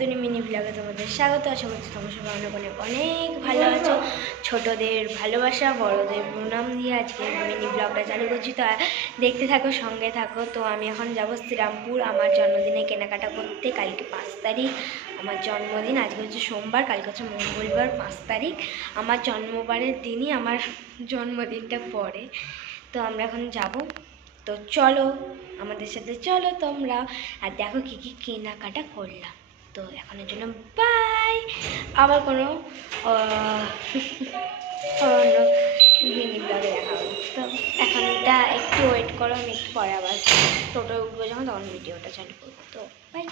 তুমি মিনি ব্লগে তোমাদের স্বাগত। আশা করছি তোমরা সবাই অনেক অনেক অনেক ভালো আছো। ছোটদের ভালোবাসা, বড়দের প্রণাম দিয়ে আজকে মিনি ব্লগটা চালু করছি। তো দেখতে থাকো, সঙ্গে থাকো। তো আমি এখন যাবো শ্রীরামপুর আমার জন্মদিনে কেনাকাটা করতে। কালকে 5 তারিখ আমার জন্মদিন। আজকে হচ্ছে সোমবার, কালকে হচ্ছে মঙ্গলবার। 5 তারিখ আমার জন্মবারের দিনই আমার জন্মদিনটা পড়ে। তো আমরা এখন যাব। তো চলো আমাদের সাথে, চলো তোমরা আর দেখো কী কী কেনাকাটা করলাম। তো এখনের জন্য বাই, আবার কোনো মিনি ব্লগে দেখা হবে। তো এখনটা একটু ওয়েট করো, আমি একটু পরে আবার টোটোয় উঠবো যখন, তখন ভিডিওটা চালু করবো। তো বাই।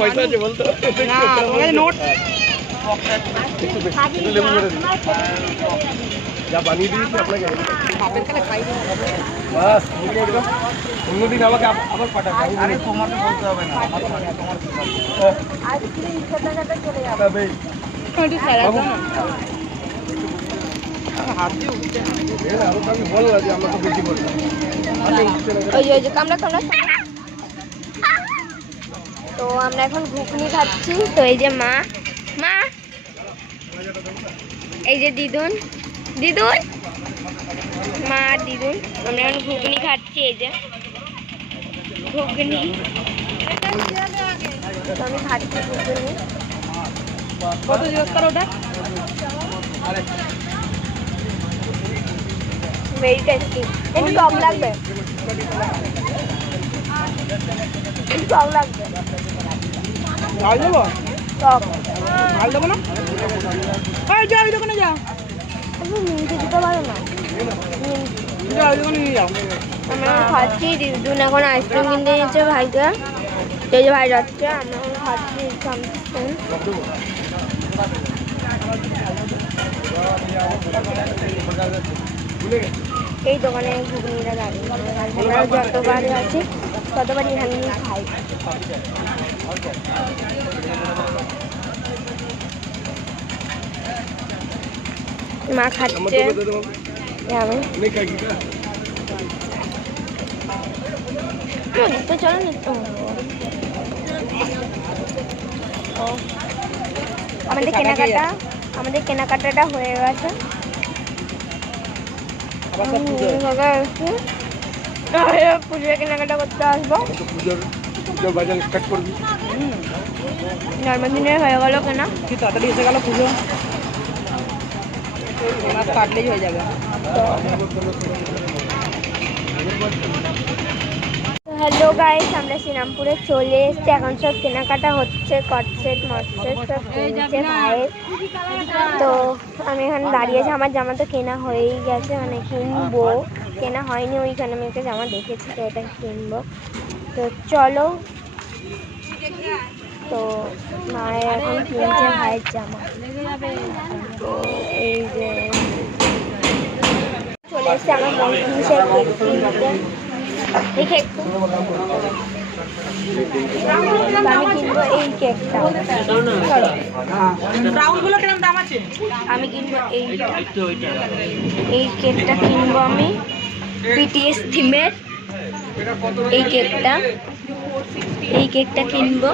পয়সা আছে বলতো না, নোট যা বানিয়ে দিয়েছি আপনাকে বাস অন্যদিন আমাকে আবার পাঠাবে। আরে তোমার তো বলতে হবে না, আমি বললাম যে আমরা তো বেশি বললাম। তো আমরা এখন ঘুগনি খাচ্ছি। তো এই যে মা, এই যে দিদুন, মা আর দিদুন, আমরা এখন ঘুগনি খাচ্ছি। এই যে ঘুগনি, তো আমি খাচ্ছি ঘুগনি। কত জিজ্ঞেস করো ওটা? Very tasty. একটু টক লাগবে, টক লাগবে। ঝাল দেবো? টক ঝাল দেবো না? যাও ওই দোকানে যাও, আমি মিনতে দিতে পারো না। যাও ওই দোকানে নিয়ে যাও। আমরা খাচ্ছি। দিদুন এখন আইসক্রিম কিনতে নিয়েছে ভাইকে। এই যে ভাই যাচ্ছে, আমরা এখন খাচ্ছি সামথিং। এই দোকানে ঘুগনিটা দাঁড়িয়ে, আমরা যতবারই আছি ততবারই এখানে খাই। মা খাচ্ছে, চলো আমাদের কেনাকাটাটা হয়ে গেছে। পুজোর কেনাকাটা করতে আসবো। জন্মদিনের হয়ে গেল কেনা, কি তাড়াতাড়ি এসে গেল পুজো, কাটলেই হয়ে যাবে। হ্যালো গাইস, আমরা শ্রীরামপুরে চলে এসেছি। এখন সব কেনাকাটা হচ্ছে, কটসেট মটসেট সব কিনছে ভাইয়ের। তো আমি এখানে দাঁড়িয়েছি, আমার জামা তো কেনা হয়েই গেছে, মানে কিনবো, কেনা হয়নি। ওইখানে আমি একটা জামা দেখেছি, তো ওটা কিনবো। তো চলো, তো মায়ের এখন কিনছে ভাইয়ের জামা। তো এই যে চলে এসছে আমার মহিষের কেক কিনতে। দেখে একটু আমি কিনবো এই কেকটা। আমি কিনবো এই কেকটা কিনবো আমি, BTS থিমের এই কেকটা। এই কেকটা কিনবো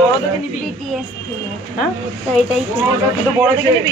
বড় দেখে নিবি BTS থেকে। হ্যাঁ তো এটাই কিনবো। একটু বড় দেখে নিবি